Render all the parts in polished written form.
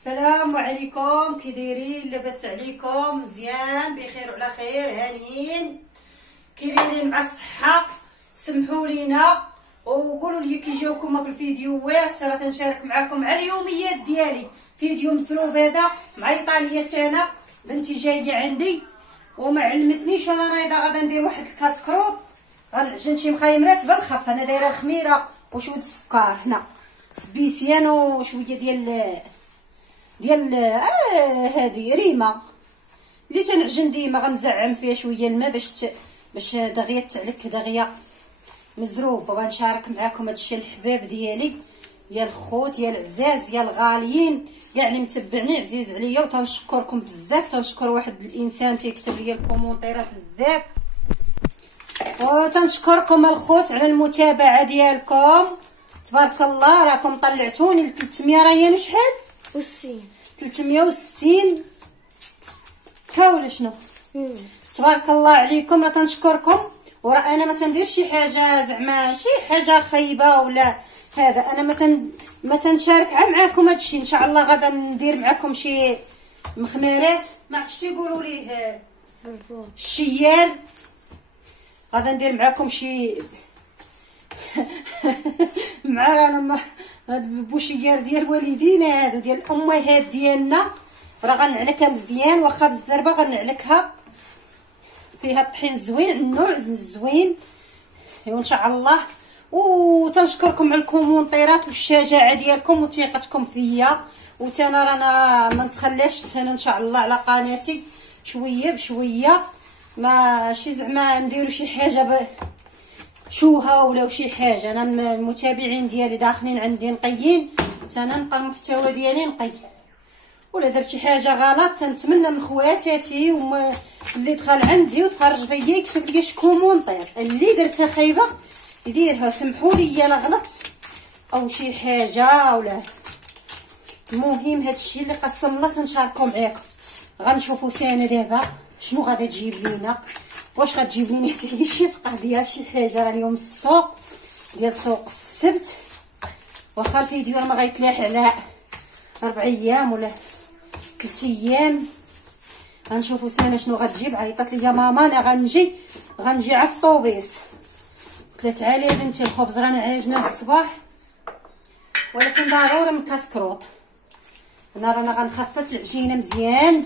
السلام عليكم، كي دايرين؟ لاباس عليكم؟ مزيان بخير وعلى خير، هانيين؟ كي دايرين مع الصحه؟ سمحوا لينا وقولوا لي كي جاوكم هاك الفيديوهات. راه تنشارك معكم على اليوميات ديالي. فيديو مزروب هذا معيطه ليا سنه بنتي جايه عندي وما علمتنيش، وانا نايضه غادا ندير واحد الكاسكروط، غنعجن شي مخيمرات بنخف. انا دايره الخميره وشويه السكر هنا سبيسيان وشويه ديال هذه ريمه اللي تنعجن ديما، غنزعم فيها شويه الماء باش دغيا تعلك دغيا مزروبه. وغنشارك معكم هادشي الحباب ديالي، يا الخوت يا العزاز يا الغاليين كاع اللي متبعني عزيز عليا، وتنشكركم بزاف. تنشكر واحد الانسان تيكتب لي الكومونتيرات بزاف، وتنشكركم الخوت على المتابعه ديالكم. تبارك الله راكم طلعتوني ل 300 ريال وشحال والسين 360 كاوله شنو. تبارك الله عليكم، راه تنشكركم. وراه انا ما تنديرش شي حاجه زعما شي حاجه خايبه ولا هذا، انا ما تنشارك معاكم هادشي. ان شاء الله غادا ندير معاكم شي مخمارات، ما عرفتش تيقولوا ليه الشيال. غادا ندير معاكم شي مع رانا هاد البوشيار ديال الوالدين هادو ديال الامهات ديالنا، راه غنعلكها مزيان. واخا بالزربه غنعلكها، فيها الطحين زوين، النوع الزوين وان شاء الله. وتنشكركم على الكومونتيرات والشجاعه ديالكم وثقتكم فيا. وتانا رانا ما نتخلاش تانا ان شاء الله على قناتي شويه بشويه، ماشي زعما نديرو شي حاجه شوها ولا شي حاجه. انا المتابعين ديالي داخلين عندي نقيين، تانا نبقى المحتوى ديالي نقي. ولا درت شي حاجه غلط تنتمنى من خواتاتي اللي دخل عندي وتفرج فيا يكتب لي شي كومونتير. اللي درتها خايبه يديرها، سمحوا لي انا غلطت او شي حاجه ولا. المهم هادشي اللي قسم الله كنشاركو معاكم. غنشوفوا سنه دابا شنو غادا تجيب لينا، واش غتجيب لينا حتى شي تقضيه شي حاجه. راه اليوم السوق ديال سوق السبت، واخا الفيديو راه ما غيتلاح على 4 ايام ولا 3 ايام. غنشوفوا سنه شنو غتجيب. عيطات ليا ماما انا غنجي على الطوبيس، قلت لها تعالي يا بنتي الخبز رانا عاجناه الصباح، ولكن ضروري من كاسكروط. انا رانا غنخفف العجينه مزيان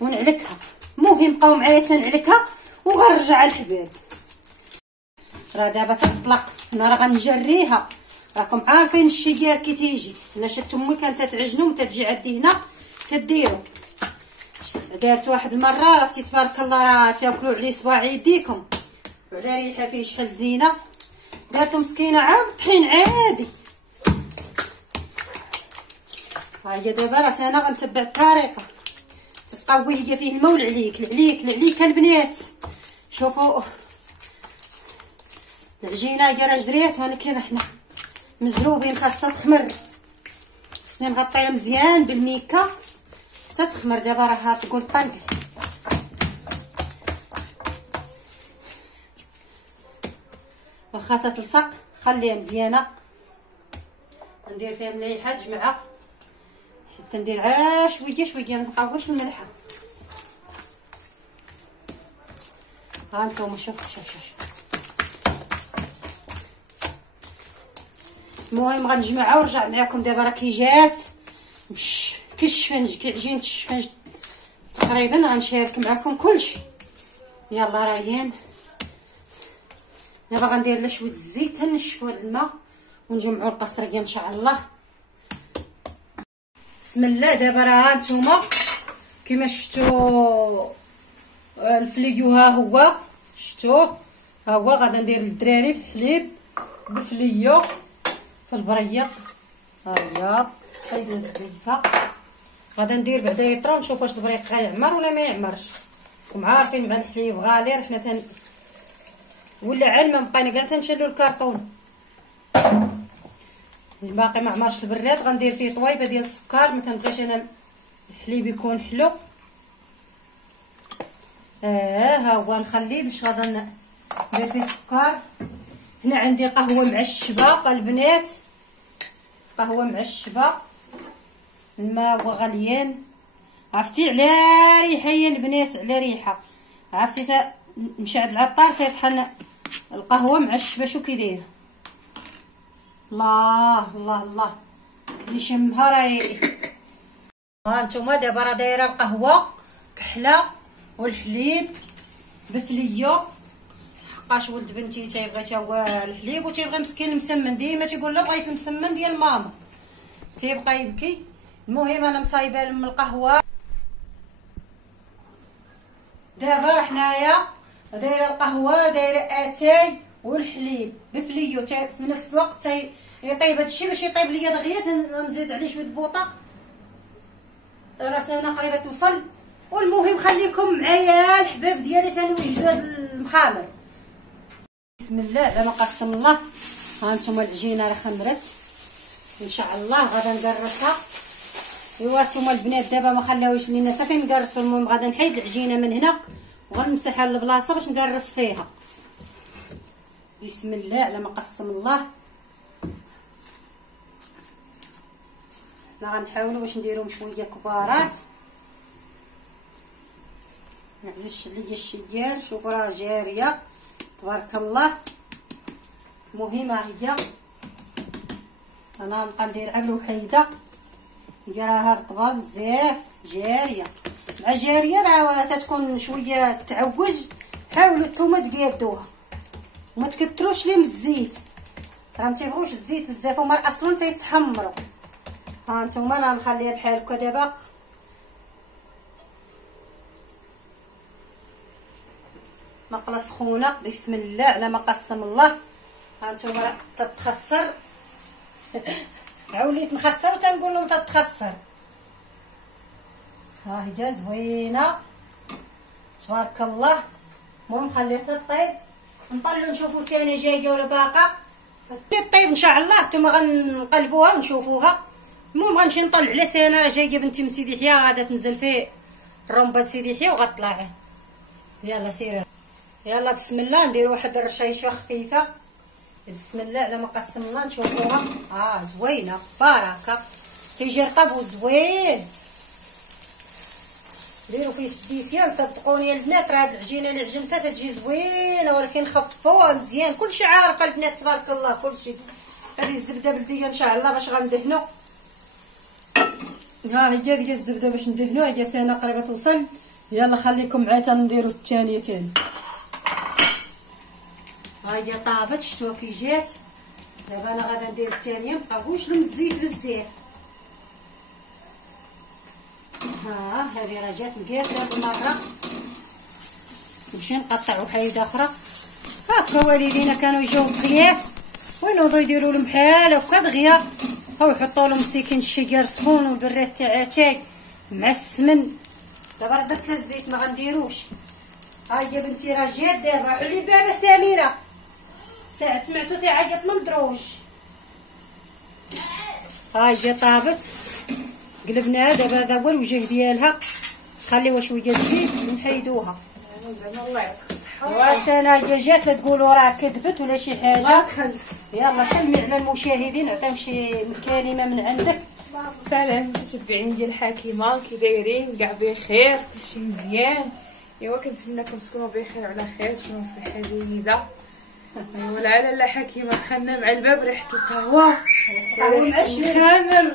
ونعلكها. المهم بقاو معايا تنعلكها وغنرجع الحباب. راه دابا تطلق، انا راه غنجريها. راكم عارفين الشيكار كي تيجي. انا شفت امي كانت تعجنو متى تجي عندي هنا كديرو. دارت واحد المره عرفتي تبارك الله راه تاكلوا عليه صباع يديكم وعلى ريحه فيه شحال زينه. دارتو مسكينه عاد طحين عادي. ها هي دابا راه انا غنتبع الطريقه، تسقاوي ليا فيه الماء العليك البنات. شوفوا العجينه هي راه جريت، ولكن حنا مزروبين خاصها تخمر. خصني نغطيها مزيان بالميكا حتى تخمر. دابا راه تقول طلق. واخا تتلصق خليها مزيانه. ندير فيها مليحه جمعه حتى ندير شويه ما نبقاوش الملحه. ها نتوما شوف. المهم غنجمعها ونرجع معكم. دابا راه كي جات كي الشفنج كي عجينه الشفنج تقريبا غنشارك معكم كلشي. يلا راهيين دابا غندير لها شويه الزيت تنشفوا هذا الماء ونجمعوا الباستركه ان شاء الله. بسم الله. دابا راه هانتوما كما شفتوا الفليو ها هو شفتوه، ها هو. غادا ندير للدراري الحليب بفليو في البريه. ها هي صايبه مزيفه. غادا ندير بعدا يطرى نشوف واش البريق غيعمر ولا ما يعمرش. راكم عارفين مع الحليب غالي حنا ولا علما بقينا كاع تنشلو الكرطون. الباقي ما عمرش في البراد. غندير فيه طويبه ديال السكر، ما تنبغيش انا الحليب يكون حلو. ها هو نخليه باش غادا ندير فيه السكر. هنا عندي قهوه معشبه البنات، قهوه معشبه الماء هو غليان. عرفتي على ريحه يا البنات، على ريحه. عرفتي مشى عند العطار كيطحن القهوه مع الشباش وكيداير. الله الله الله اللي شمها رايق. ها نتوما دابا راه دايره القهوه كحله والحليب بفليه. حقاش ولد بنتي تيبغي تا هو الحليب وتيبغي مسكين المسمن، ديما تيقول لا بغيت المسمن ديال ماما، تيبقى يبكي. المهم انا مصايبه لهم القهوه. دابا راه حنايا دايره القهوه، دايره اتاي والحليب بفليو في نفس الوقت يطيب هادشي. باش يطيب ليا دغيا نزيد عليه شويه بوطه، راسنا قريبه توصل. والمهم خليكم معايا الحباب ديالي تنوجدوا هاد المخامر. بسم الله على ما قسم الله. ها نتوما العجينه راه خمرت ان شاء الله، غادا نقرصها. ايوا نتوما البنات دابا ما خلاوش لينا حتى فين نقرصوا. المهم غادا نحيد العجينه من هنا وغنمسحها للبلاصه باش نقرص فيها. بسم الله على ما قسم الله. حنا غنحاولوا باش نديروهم شويه كبارات. ما عززش عليا الشيار، شوفوا راه جاريه تبارك الله. المهم ها هي انا نبقى ندير على الوحيده، هي راها رطبه بزاف جاريه. مع جاريه راه تتكون شويه تعوج. حاولوا نتوما تقادوها وما تكثروش ليه من الزيت، راه ما تيبغوش الزيت بزاف هما اصلا تيتحمروا. ها نتوما انا نخليها بحال هكا دابا. مقله سخونه. بسم الله على ما قسم الله. ها نتوما راه تتخسر وليت مخسر وتنقول لهم تتخسر. ها هي زوينه تبارك الله. المهم خليها تطيب، نطلعوا نشوفوا سنه جايه ولا باقا. طيب ان شاء الله نتوما غنقلبوها ونشوفوها. المهم غنمشي نطلع على سنه راه جايه بنتي من سيدي يحيى، غادا تنزل في الرومبه سيدي يحيى وغطلع. يلا سيري يلا بسم الله. ندير واحد الرشايشه خفيفه. بسم الله على ما قسم الله نشوفوها. زوينه بركه، كيجي رطب وزوين. ديروا فيه سديسيان صدقوني البنات، راه هاد العجينه اللي عجنتها تجي زوينه، ولكن خفوها مزيان. كلشي عارفه البنات تبارك الله كلشي. هذه الزبده بلديه ان شاء الله باش غندهنوا. ها هي ديال الزبده باش ندهنوا. هي سنه قريبه توصل. يلا خليكم معايا تنديروا الثانيه تاني. ها هي طابت، شتوها كي جات. دابا انا غادا ندير الثانيه، مبقاوش لهم الزيت بزاف. هذه راه جات مقاده بالمره. نمشي نقطع وحيده اخرى. هاكا والدينا كانوا يجيو الضياف وينوضوا يديروا لهم بحال هكا دغيا، او يحطوا لهم مسكين الشيار سخون والبراد تاع اتاي مع السمن. دابا راه درت الزيت ما غنديروش. ها هي بنتي راه جات دابا. حلي الباب سميره، ساعه سمعتو تيعيط من الدروج. ها هي طابت قلبناها دابا. هذا هو الوجه ديالها. خليوها شويه زيت ونحيدوها. زعما الله يعطيك الصحه. وسنه هي جات لا تقولوا راه كذبت ولا شي حاجه. يلا سمي على المشاهدين، عطيهم شي كلمه من عندك. فعلا المتتبعين ديال حكيمه كي دايرين؟ كاع بخير، كلشي مزيان. ايوا كنتمنىكم تكونوا بخير وعلى خير، تكونوا بصحه جيده. ايوا لا حكيمه دخلنا مع الباب ريحه القهوه مع الخمر.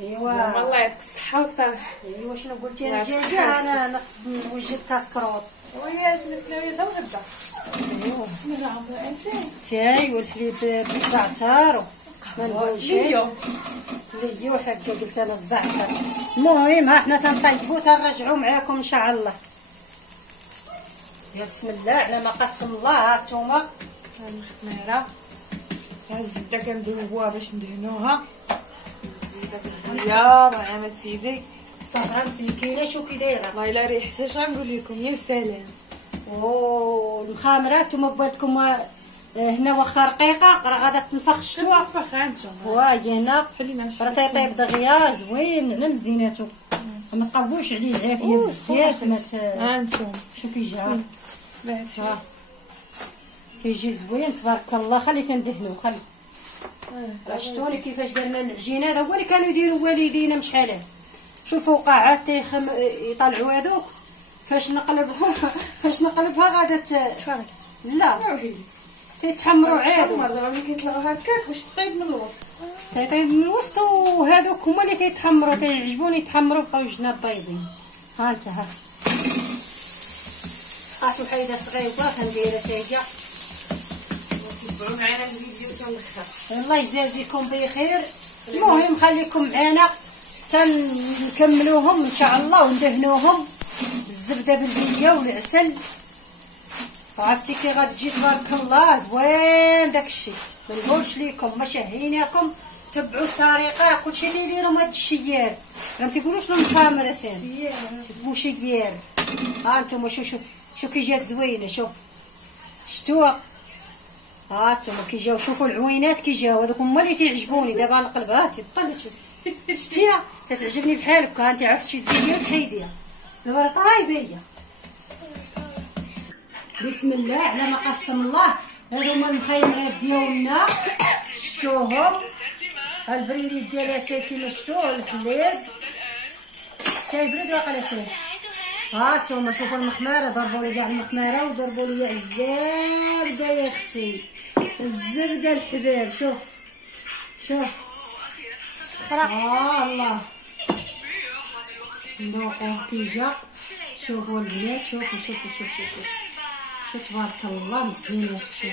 ايوا زعما الله يعطيك الصحه وصافي. ايوا شنو قلتي انا جايه انا نوجد كاسكروط. ويا سمعتنا ويا زوجة. ايوا من عمر انسان شاي والحليب بالزعتر ما نقولش ليو حكا قلت انا الزعتر. المهم ها حنا تنطيبو تنرجعو معاكم ان شاء الله. يا بسم الله على ما قسم الله. ها نتوما الخميره ها الزبده كندوبوها باش ندهنوها. الزبده بالخيار مع سيدي صافره مسكينه. شو كي دايره والله الا ريحتها اش غنقول لكم يا سلام. المخامرات نتوما بغيتكم هنا واخا رقيقه راه غادا تنفخ الشتوى. هي هنا راه تيطيب دغيا زوين على مزيناتو. ما تقبوش عليه عافيه بزاف. ها انتم شو كيجي ها تيجي زوين تبارك الله. خلي كندهنو خلي. شفتوني كيفاش درنا العجينه. هذا هو اللي كانوا يديروا والدينا من شحال. شوفوا قاعات يطلعوا هذوك فاش نقلبها غادا تفرق. لا كيتحمروا عادي ملي كيطلعوا هكاك باش طيب من الوسط. كيطيب من الوسط، وهذوك هما اللي كيتحمروا تيعجبوني يتحمروا بقاو جناب بيضين. ها انت ها وحيده صغيره كنديرها حتى هي. تبعوا معنا الفيديو حتى الاخر. الله يجازيكم بخير. المهم خليكم معنا تنكملوهم ان شاء الله وندهنوهم بالزبده بالبنيه والعسل. عرفتي كي غتجي تبارك الله زوين داكشي. ما نقولش ليكم ما شهيناكم تبعوا الطريقه كلشي اللي يديروا هاد الشيار. ما تيقولوش لهم خامر اساسا بوشيار. ها انتم شو كي جات زوينه. شفتوها؟ ها انتم كي جاو شوفوا العوينات كي جاو هذوك هما اللي تيعجبوني. دابا نقلب ها طلعت شتيها كتعجبني بحال هكا. انت عرفتي شي تزيديها وتحيديها دابا طايبه هي. بسم الله على ما قسم الله. هادو هما المخيمرات ديالنا شفتوهم. البريري ديالها حتى كيما شفتوه الحليز تيبرد واقيلا ساهل. ها نتوما شوفوا المخماره ضربوا لي كاع المخماره وضربوا لي الزبده يا اختي. الزبده الحباب شوف الله ذوقوا كي جا. شوفوا البنات شوف تبارك الله مزيانات. شوف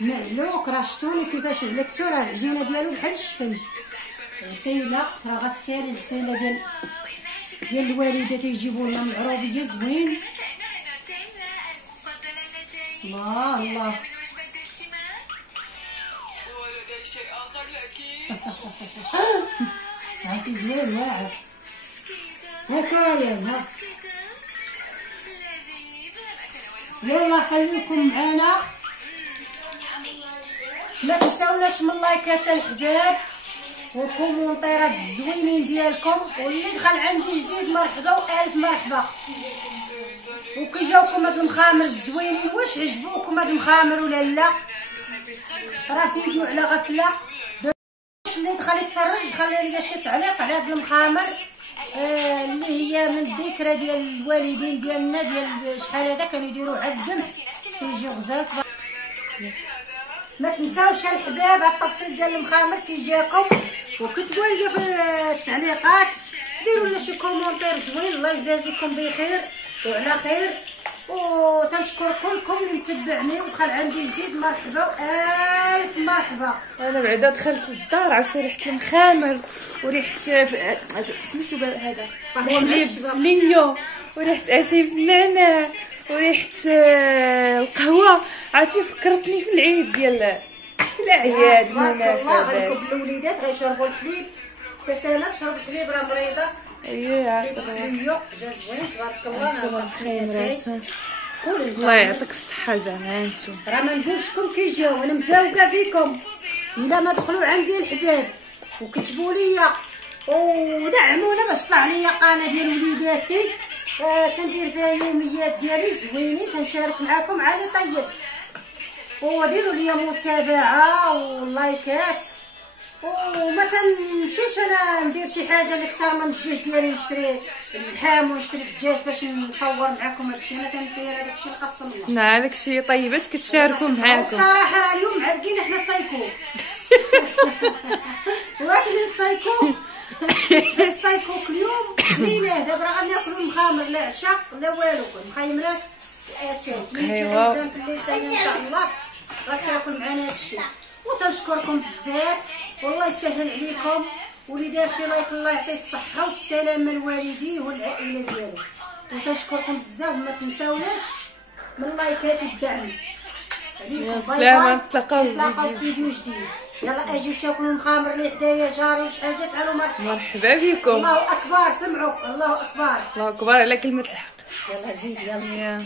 معلوك راه شفتوني كيفاش علكتو. راه العجينه ديالو بحال الشفنج. عسيله راه غتسالي العسيله ديال الوالده تيجيبوا لنا معروبيه زوين. الله عرفتي زوين واعر هكايا. ها يلا خليكم معنا. ما تنساوناش من لايكات الحباب والكومونتيرات الزوينين ديالكم. واللي دخل عندي جديد مرحبا والف مرحبا. وكي جاوكم هاد المخامر الزوينين واش عجبوكم هاد المخامر ولا لا؟ راه فيديو على غفله. اللي دخل يتفرج خلي لي شي تعليق على هاد المخامر اللي هي من الذكرى ديال الوالدين ديالنا ديال شحال هذا كانوا يديروا عالدمح تيجيو غزال. ما تنساوش الحباب على التفصيل ديال المخامر كيجيكم. وكتبوا لي في التعليقات ديروا لنا شي كومونتير زوين. الله يجازيكم بخير وعلى خير. وتنشكر كلكم اللي متبعني ودخل عندي جديد مرحبا والف مرحبا. انا بعدا دخلت للدار عرفتي ريحه المخامر وريحه سميتو هذا حليب فلينيو وريحه اسيف النعناع وريحه القهوه. عرفتي فكرتني في العيد ديال الاعياد المناسبات. غنكب الوليدات غيشربوا الحليب. كسانه تشرب الحليب راه مريضه. اييه جا زوين تبارك الله. الله يعطيك الصحه. زعما نشوف راه ما نقولشكم كي جاو انا مزاوقه فيكم. الا ما دخلوا عندي الحباب وكتبوا لي ودعمونا باش طلع لي قناه ديال وليداتي تندير فيها يوميات ديالي زوينين كنشارك معكم عالي طيب. وديروا لي متابعه ولايكات. وما تنمشيش انا ندير شي حاجه اللي اكثر من الجهد ديالي نشري اللحم ونشري الدجاج باش نصور معكم هادشي. انا كندير هادشي الخاص الله. نعم داكشي طيبات كتشاركوا معاكم. صراحه راه اليوم معرقين احنا سايكو واكلين سايكو اليوم لينا. دابا راه غناكلوا المخامر لا عشاء لا والو. المخيمرات اتاي ايوا في الليل ان شاء الله غتاكل معنا هادشي. وتنشكركم بزاف والله يسهل عليكم. واللي دار شي لايك الله يعطيه الصحه والسلامه لوالديه والعائله ديالو. وتنشكركم بزاف. وما تنساوناش من اللايكات والدعم. سلامة. نتلاقاو في فيديو جديد. يلا اجيو تاكلوا المخامر اللي حدايا جاري وش حاجه. تعالوا مرحبا بكم. الله اكبر. سمعوا الله اكبر. الله اكبر على كلمه الحق. يلا زيد يلا.